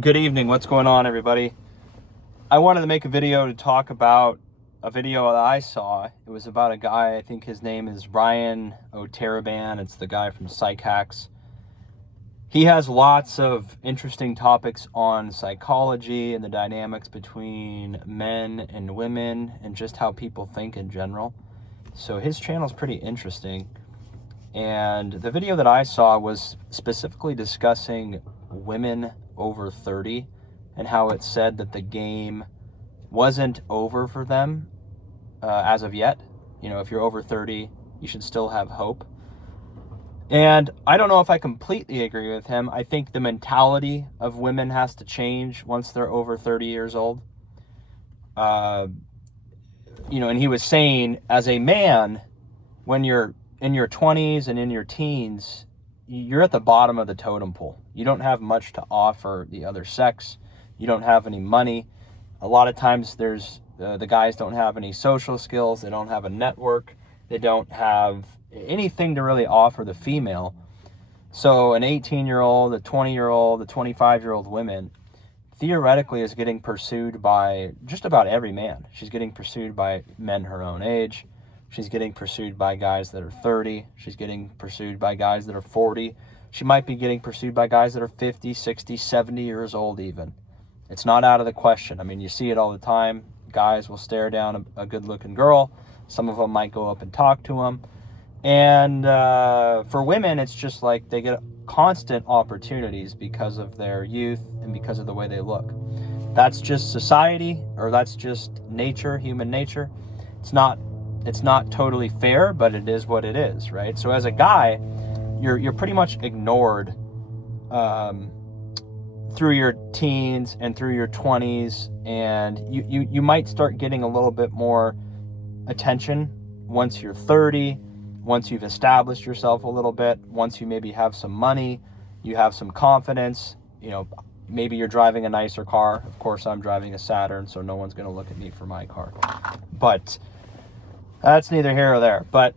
Good evening. What's going on, everybody? I wanted to make a video to talk about a video that I saw. It was about a guy, I think his name is Ryan Oteraban. It's the guy from Psych Hacks. He has lots of interesting topics on psychology and the dynamics between men and women and just how people think in general. So his channel is pretty interesting. And the video that I saw was specifically discussing women over 30 and how it said that the game wasn't over for them as of yet. You know, if you're over 30, you should still have hope. And I don't know if I completely agree with him. I think the mentality of women has to change once they're over 30 years old. And he was saying, as a man, when you're in your 20s and in your teens, you're at the bottom of the totem pole. You don't have much to offer the other sex. You don't have any money. A lot of times the guys don't have any social skills. They don't have a network. They don't have anything to really offer the female. So an 18-year-old, a 20-year-old, a 25-year-old woman theoretically is getting pursued by just about every man. She's getting pursued by men her own age. She's getting pursued by guys that are 30. She's getting pursued by guys that are 40. She might be getting pursued by guys that are 50, 60, 70 years old even. It's not out of the question. I mean, you see it all the time. Guys will stare down a good-looking girl. Some of them might go up and talk to them. And for women, it's just like they get constant opportunities because of their youth and because of the way they look. That's just society, or that's just nature, human nature. It's not totally fair, but it is what it is, right? So as a guy, you're pretty much ignored through your teens and through your 20s, and you might start getting a little bit more attention once you're 30, once you've established yourself a little bit, once you maybe have some money, you have some confidence, maybe you're driving a nicer car. Of course, I'm driving a Saturn, so no one's going to look at me for my car. But that's neither here or there. But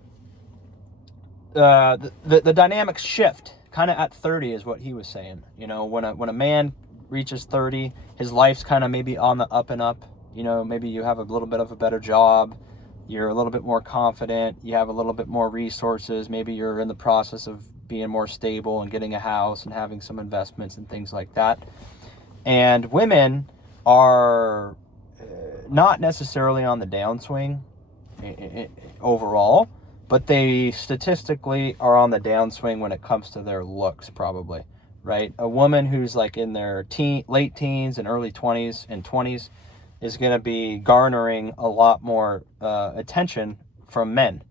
the dynamics shift kind of at 30 is what he was saying. When a man reaches 30, his life's kind of maybe on the up and up. Maybe you have a little bit of a better job. You're a little bit more confident. You have a little bit more resources. Maybe you're in the process of being more stable and getting a house and having some investments and things like that. And women are not necessarily on the downswing overall, but they statistically are on the downswing when it comes to their looks, probably, right? A woman who's like in their late teens and early 20s and 20s is going to be garnering a lot more attention from men.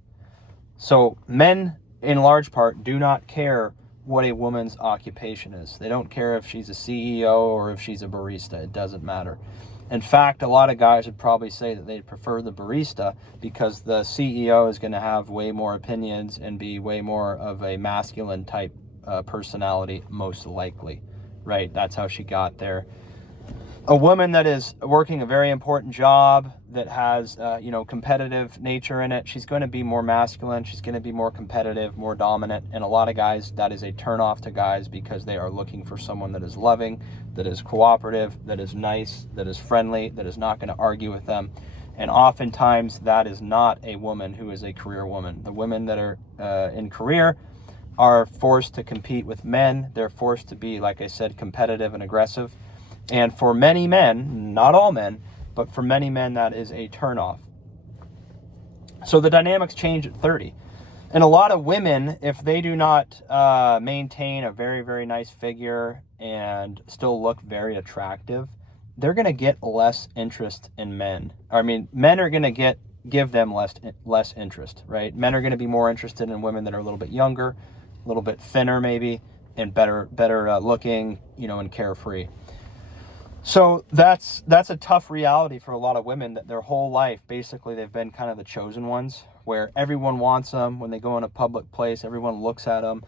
So men, in large part, do not care what a woman's occupation is. They don't care if she's a CEO or if she's a barista. It doesn't matter. In fact, a lot of guys would probably say that they'd prefer the barista because the CEO is going to have way more opinions and be way more of a masculine type personality, most likely, right? That's how she got there. A woman that is working a very important job that has, competitive nature in it, she's going to be more masculine. She's going to be more competitive, more dominant. And a lot of guys, that is a turnoff to guys because they are looking for someone that is loving, that is cooperative, that is nice, that is friendly, that is not going to argue with them. And oftentimes that is not a woman who is a career woman. The women that are in career are forced to compete with men. They're forced to be, like I said, competitive and aggressive. And for many men, not all men, but for many men, that is a turnoff. So the dynamics change at 30. And a lot of women, if they do not maintain a very, very nice figure and still look very attractive, they're going to get less interest in men. Men are going to give them less interest, right? Men are going to be more interested in women that are a little bit younger, a little bit thinner maybe, and better looking, and carefree. So that's a tough reality for a lot of women, that their whole life, basically, they've been kind of the chosen ones, where everyone wants them. When they go in a public place, everyone looks at them.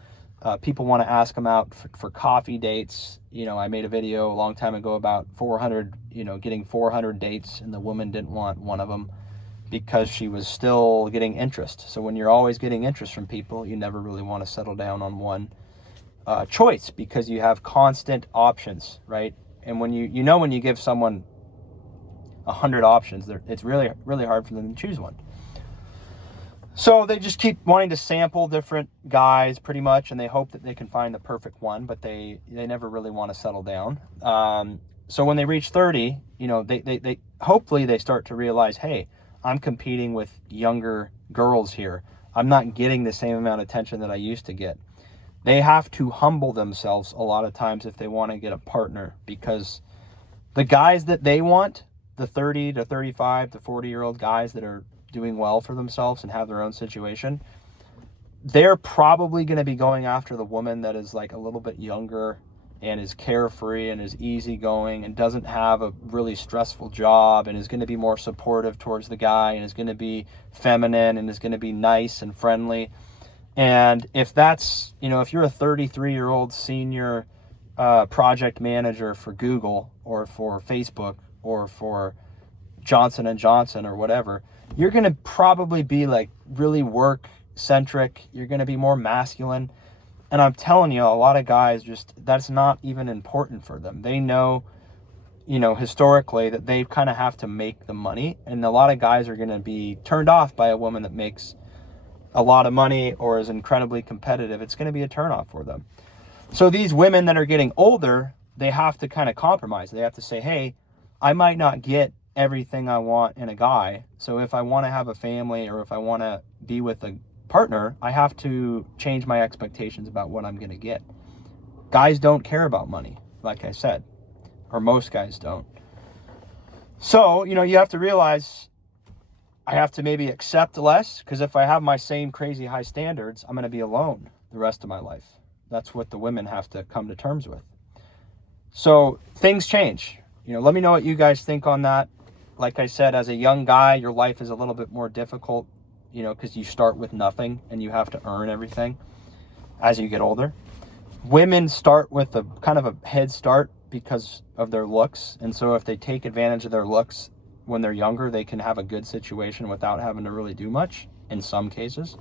People want to ask them out for coffee dates. I made a video a long time ago about 400, getting 400 dates, and the woman didn't want one of them because she was still getting interest. So when you're always getting interest from people, you never really want to settle down on one choice because you have constant options, right? And when when you give someone 100 options, it's really, really hard for them to choose one. So they just keep wanting to sample different guys pretty much, and they hope that they can find the perfect one, but they never really want to settle down. So when they reach 30, they hopefully they start to realize, hey, I'm competing with younger girls here. I'm not getting the same amount of attention that I used to get. They have to humble themselves a lot of times if they want to get a partner, because the guys that they want, the 30 to 35 to 40-year-old guys that are doing well for themselves and have their own situation, they're probably going to be going after the woman that is like a little bit younger and is carefree and is easygoing and doesn't have a really stressful job and is going to be more supportive towards the guy and is going to be feminine and is going to be nice and friendly. And if that's, if you're a 33-year-old senior project manager for Google or for Facebook or for Johnson & Johnson or whatever, you're going to probably be like really work centric. You're going to be more masculine. And I'm telling you, a lot of guys that's not even important for them. They know, historically that they kind of have to make the money. And a lot of guys are going to be turned off by a woman that makes a lot of money or is incredibly competitive. It's going to be a turnoff for them. So these women that are getting older, they have to kind of compromise. They have to say, hey, I might not get everything I want in a guy. So if I want to have a family or if I want to be with a partner, I have to change my expectations about what I'm going to get. Guys don't care about money, like I said, or most guys don't. So, you have to realize I have to maybe accept less, because if I have my same crazy high standards, I'm going to be alone the rest of my life. That's what the women have to come to terms with. So things change. Let me know what you guys think on that. Like I said, as a young guy, your life is a little bit more difficult, because you start with nothing and you have to earn everything as you get older. Women start with a kind of a head start because of their looks. And so if they take advantage of their looks when they're younger, they can have a good situation without having to really do much in some cases.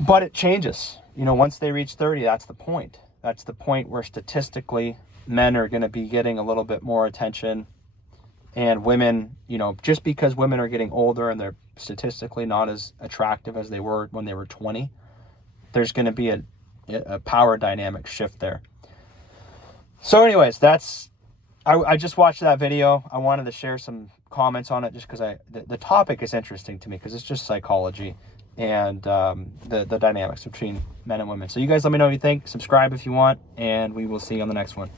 But it changes. Once they reach 30, that's the point. That's the point where statistically men are going to be getting a little bit more attention. And women, just because women are getting older and they're statistically not as attractive as they were when they were 20, there's going to be a power dynamic shift there. So anyways, I just watched that video. I wanted to share some comments on it just because the topic is interesting to me, because it's just psychology and the dynamics between men and women. So you guys let me know what you think. Subscribe if you want, and we will see you on the next one.